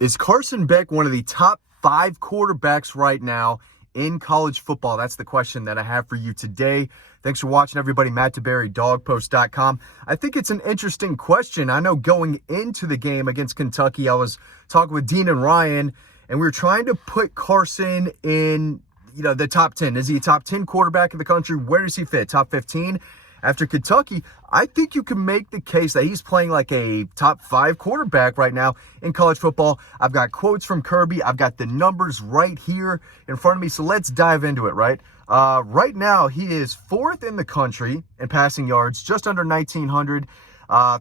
Is Carson Beck one of the top 5 quarterbacks right now in college football? That's the question that I have for you today. Thanks for watching, everybody. Matt DeBerry, dogpost.com. I think it's an interesting question. I know going into the game against Kentucky, I was talking with Dean and Ryan, and we were trying to put Carson in, the top 10. Is he a top 10 quarterback in the country? Where does he fit? Top 15? After Kentucky, I think you can make the case that he's playing like a top 5 quarterback right now in college football. I've got quotes from Kirby. I've got the numbers right here in front of me. So let's dive into it, right? Right now, he is 4th in the country in passing yards, just under 1,900,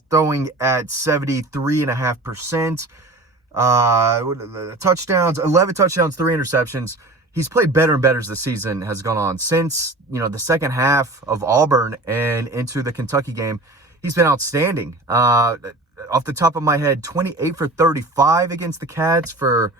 throwing at 73.5%. Touchdowns, 11 touchdowns, 3 interceptions. He's played better and better as the season has gone on. Since, the second half of Auburn and into the Kentucky game, he's been outstanding. Off the top of my head, 28 for 35 against the Cats for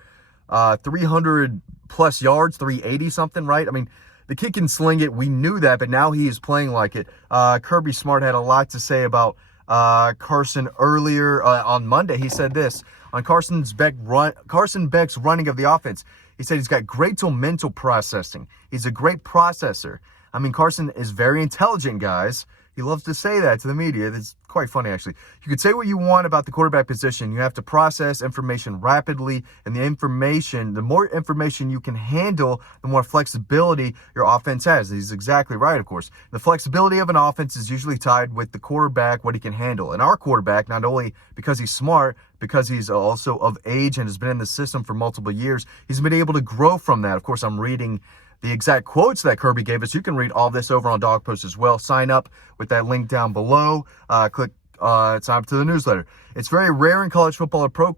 300-plus yards, 380 something, right? I mean, the kid can sling it. We knew that, but now he is playing like it. Kirby Smart had a lot to say about Carson earlier on Monday. He said this, on Carson Beck's running of the offense. He said he's got great mental processing. He's a great processor. I mean, Carson is very intelligent, guys. He loves to say that to the media. It's quite funny, actually. You could say what you want about the quarterback position. You have to process information rapidly, and the more information you can handle, the more flexibility your offense has. He's exactly right, of course. The flexibility of an offense is usually tied with the quarterback, what he can handle. And our quarterback, not only because he's smart, because he's also of age and has been in the system for multiple years, he's been able to grow from that. Of course, I'm reading the exact quotes that Kirby gave us. You can read all this over on Dog Post as well. Sign up with that link down below. Click sign up to the newsletter. It's very rare in college football or pro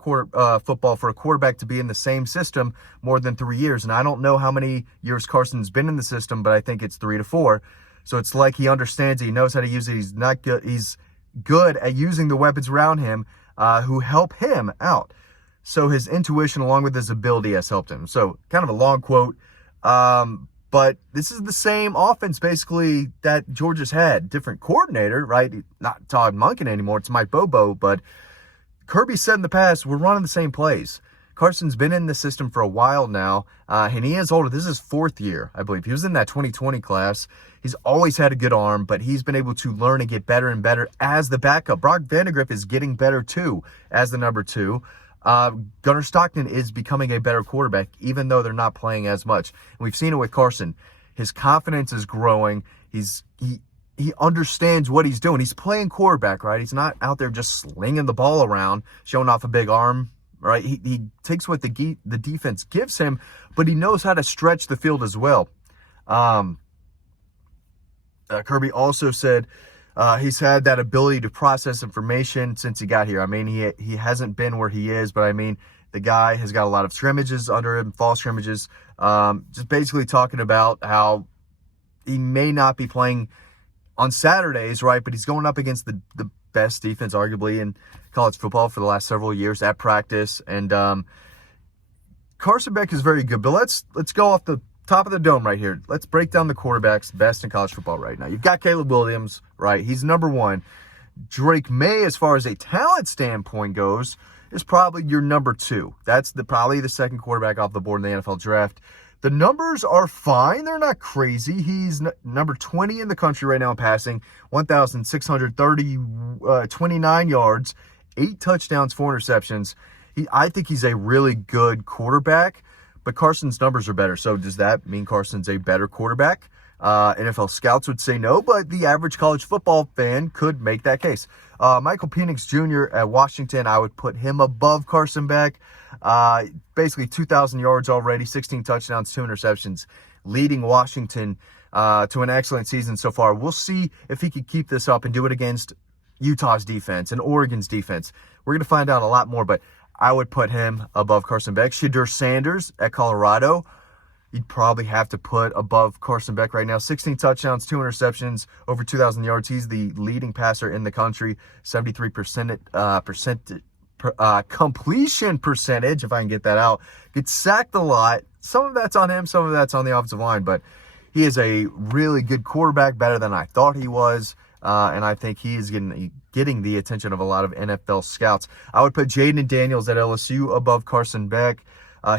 football for a quarterback to be in the same system more than 3 years. And I don't know how many years Carson's been in the system, but I think it's 3 to 4. So it's like he understands it. He knows how to use it. He's not good. He's good at using the weapons around him who help him out. So his intuition along with his ability has helped him. So kind of a long quote. But this is the same offense basically that Georgia's had. Different coordinator, right? Not Todd Monken anymore. It's Mike Bobo. But Kirby said in the past, we're running the same plays. Carson's been in the system for a while now, and he is older. This is his 4th year, I believe. He was in that 2020 class. He's always had a good arm, but he's been able to learn and get better and better as the backup. Brock Vandagriff is getting better too as the number 2. Gunnar Stockton is becoming a better quarterback, even though they're not playing as much. And we've seen it with Carson. His confidence is growing. He understands what he's doing. He's playing quarterback, right? He's not out there just slinging the ball around, showing off a big arm, right? He takes what the defense gives him, but he knows how to stretch the field as well. Kirby also said he's had that ability to process information since he got here. I mean, he hasn't been where he is, but I mean, the guy has got a lot of scrimmages under him, fall scrimmages, just basically talking about how he may not be playing on Saturdays, right? But he's going up against the best defense, arguably, in college football for the last several years at practice. And Carson Beck is very good. But let's go off the top of the dome right here. Let's break down the quarterbacks best in college football right now. You've got Caleb Williams, right? He's number 1. Drake May, as far as a talent standpoint goes, is probably your number 2. That's probably the second quarterback off the board in the NFL draft. The numbers are fine. They're not crazy. He's number 20 in the country right now in passing, 1,629 yards, 8 touchdowns, 4 interceptions. I think he's a really good quarterback. But Carson's numbers are better. So does that mean Carson's a better quarterback? NFL scouts would say no, but the average college football fan could make that case. Michael Penix Jr. at Washington, I would put him above Carson Beck. Basically 2,000 yards already, 16 touchdowns, 2 interceptions, leading Washington to an excellent season so far. We'll see if he could keep this up and do it against Utah's defense and Oregon's defense. We're going to find out a lot more, but I would put him above Carson Beck. Shedeur Sanders at Colorado, you'd probably have to put above Carson Beck right now. 16 touchdowns, 2 interceptions, over 2,000 yards. He's the leading passer in the country. 73% completion percentage, if I can get that out. Gets sacked a lot. Some of that's on him, some of that's on the offensive line, but he is a really good quarterback, better than I thought he was. and I think he is getting the attention of a lot of NFL scouts. I would put Jaden Daniels at LSU above Carson Beck.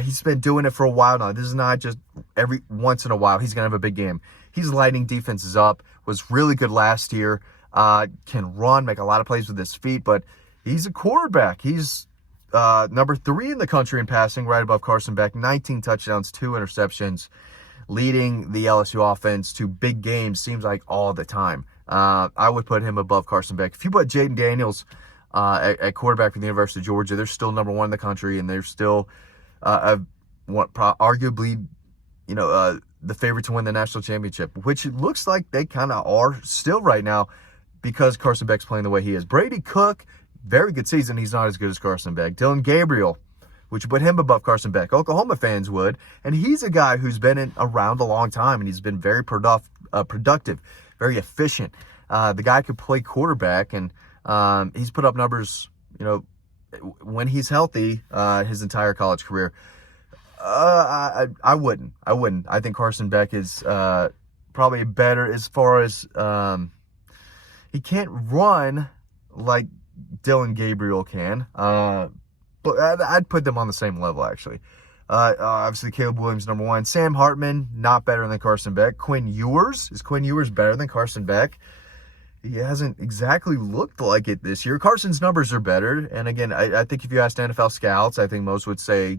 He's been doing it for a while now. This is not just every once in a while he's going to have a big game. He's lighting defenses up, was really good last year, can run, make a lot of plays with his feet, but he's a quarterback. He's number 3 in the country in passing, right above Carson Beck, 19 touchdowns, 2 interceptions, leading the LSU offense to big games, seems like all the time. I would put him above Carson Beck. If you put Jaden Daniels at quarterback for the University of Georgia, they're still number 1 in the country, and they're still arguably, the favorite to win the national championship, which it looks like they kind of are still right now because Carson Beck's playing the way he is. Brady Cook, very good season. He's not as good as Carson Beck. Dylan Gabriel, would you put him above Carson Beck? Oklahoma fans would. And he's a guy who's been around a long time, and he's been very productive, very efficient. The guy could play quarterback, and he's put up numbers, when he's healthy, his entire college career. I wouldn't. I think Carson Beck is probably better as far as he can't run like Dylan Gabriel can. But I'd put them on the same level, actually. Obviously, Caleb Williams, number 1. Sam Hartman, not better than Carson Beck. Quinn Ewers. Is Quinn Ewers better than Carson Beck? He hasn't exactly looked like it this year. Carson's numbers are better. And again, I think if you asked NFL scouts, I think most would say,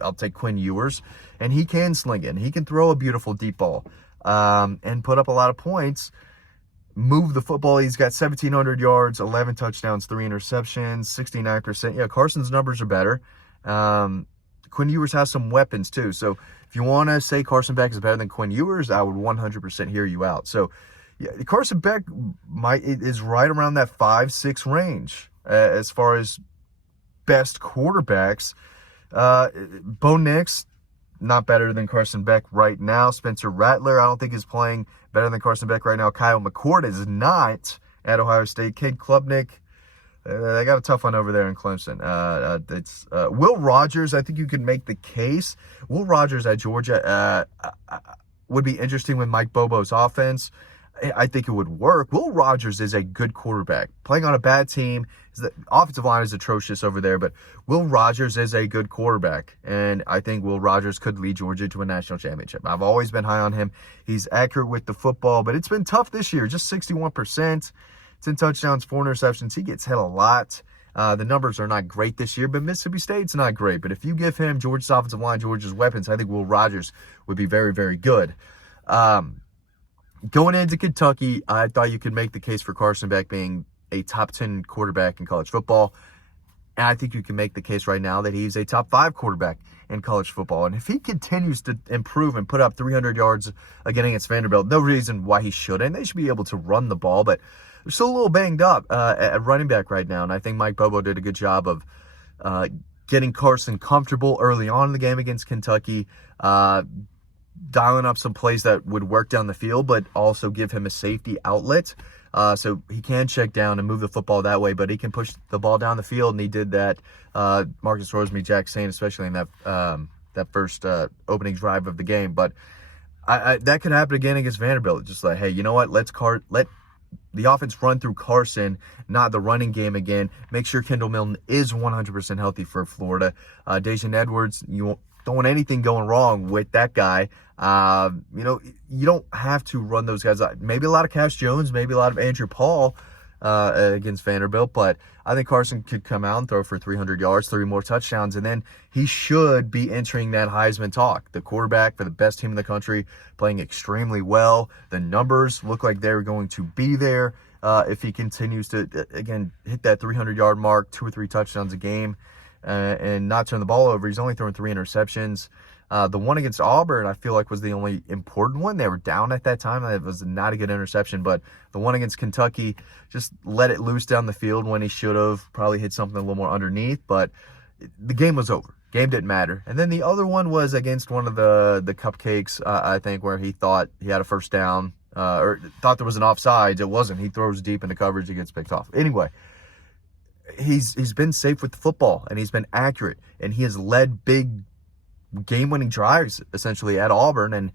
I'll take Quinn Ewers. And he can sling it. He can throw a beautiful deep ball and put up a lot of points. Move the football. He's got 1,700 yards, 11 touchdowns, 3 interceptions, 69%. Yeah, Carson's numbers are better. Quinn Ewers has some weapons too. So if you want to say Carson Beck is better than Quinn Ewers, I would 100% hear you out. So yeah, Carson Beck is right around that 5-6 range as far as best quarterbacks. Bo Nix, not better than Carson Beck right now. Spencer Rattler, I don't think is playing better than Carson Beck right now. Kyle McCord is not at Ohio State. Cade Klubnik, they got a tough one over there in Clemson. It's Will Rogers. I think you could make the case. Will Rogers at Georgia would be interesting with Mike Bobo's offense. I think it would work. Will Rogers is a good quarterback. Playing on a bad team, the offensive line is atrocious over there, but Will Rogers is a good quarterback, and I think Will Rogers could lead Georgia to a national championship. I've always been high on him. He's accurate with the football, but it's been tough this year. Just 61%, 10 touchdowns, 4 interceptions. He gets hit a lot. The numbers are not great this year, but Mississippi State's not great. But if you give him Georgia's offensive line, Georgia's weapons, I think Will Rogers would be very, very good. Going into Kentucky, I thought you could make the case for Carson Beck being a top 10 quarterback in college football. And I think you can make the case right now that he's a top 5 quarterback in college football. And if he continues to improve and put up 300 yards again against Vanderbilt, no reason why he shouldn't. They should be able to run the ball, but they're still a little banged up at running back right now. And I think Mike Bobo did a good job of getting Carson comfortable early on in the game against Kentucky, dialing up some plays that would work down the field, but also give him a safety outlet. So he can check down and move the football that way, but he can push the ball down the field, and he did that. Marcus Rosemary, Jack Saint, especially in that first opening drive of the game. But that could happen again against Vanderbilt. Just like, hey, you know what? Let the offense run through Carson, not the running game again. Make sure Kendall Milton is 100% healthy for Florida. Dacian Edwards, you don't want anything going wrong with that guy. You don't have to run those guys out. Maybe a lot of Cash Jones, maybe a lot of Andrew Paul against Vanderbilt, but I think Carson could come out and throw for 300 yards, 3 more touchdowns, and then he should be entering that Heisman talk. The quarterback for the best team in the country, playing extremely well. The numbers look like they're going to be there if he continues to, again, hit that 300-yard mark, 2 or 3 touchdowns a game, and not turn the ball over. He's only thrown 3 interceptions. The one against Auburn, I feel like, was the only important one. They were down at that time. It was not a good interception, but the one against Kentucky, just let it loose down the field when he should have. Probably hit something a little more underneath, but the game was over. Game didn't matter. And then the other one was against one of the Cupcakes, I think, where he thought he had a first down, or thought there was an offsides. It wasn't. He throws deep into coverage. He gets picked off. Anyway, he's been safe with the football, and he's been accurate, and he has led big game-winning drives essentially at Auburn, and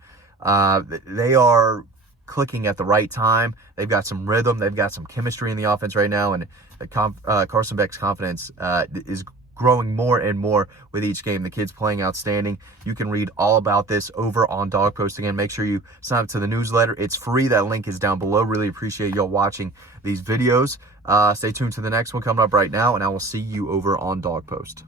they are clicking at the right time. They've got some rhythm. They've got some chemistry in the offense right now, and Carson Beck's confidence is growing more and more with each game. The kid's playing outstanding. You can read all about this over on Dog Post. Again, make sure you sign up to the newsletter. It's free. That link is down below. Really appreciate y'all watching these videos. Stay tuned to the next one coming up right now, and I will see you over on Dog Post.